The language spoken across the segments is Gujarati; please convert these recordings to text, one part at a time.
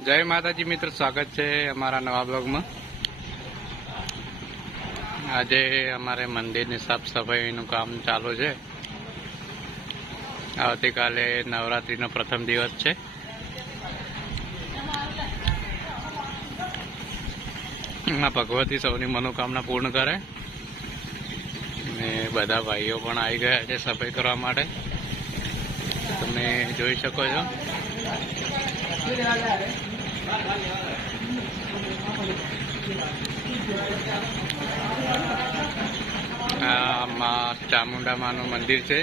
જય માતાજી મિત્ર, સ્વાગત છે અમારા નવા બ્લોગમાં। આજે અમારે મંદિરની સાફ સફાઈનું કામ ચાલુ છે। આવતીકાલે નવરાત્રીનો પ્રથમ દિવસ છે। ભગવતી સૌની મનોકામના પૂર્ણ કરે ને બધા ભાઈઓ પણ આવી ગયા છે સફાઈ કરવા માટે। તમે જોઈ શકો છો। આ માં ચામુંડા માનું મંદિર છે,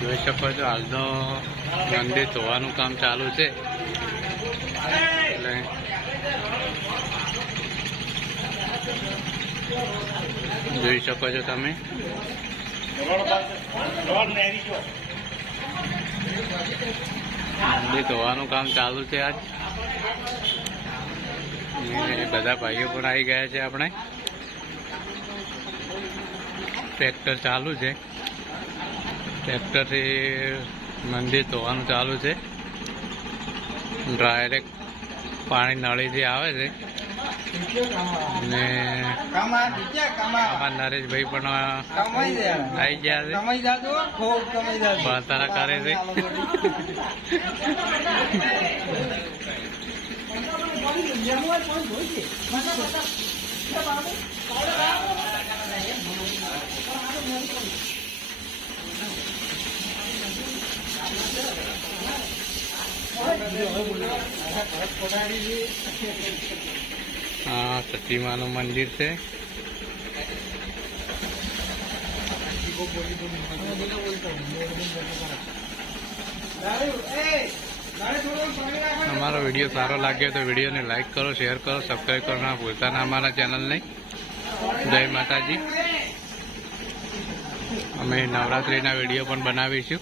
જોઈ શકો છો। હાલ તો મંદિર ધોવાનું કામ ચાલુ છે, એટલે જોઈ શકો છો તમે। મંદિર ધોવાનું કામ ચાલુ છે આજ, બધા ભાઈઓ પણ આવી ગયા છે। આપણે ટ્રેક્ટર ચાલુ છે, ટ્રેક્ટરથી મંદિર ધોવાનું ચાલુ છે। ડાયરેક્ટ પાણી નળીથી આવે છે ને આમાં નરેશભાઈ પણ આવી ગયા છે, બળતરા કરે છે। હા, સતીમાનું મંદિર છે। અમારો વિડીયો સારો લાગ્યો તો વિડીયોને લાઈક કરો, શેર કરો, સબસ્ક્રાઈબ કરો ના ભૂલતા ના અમારા ચેનલને। જય માતાજી। અમે નવરાત્રિના વિડીયો પણ બનાવીશું।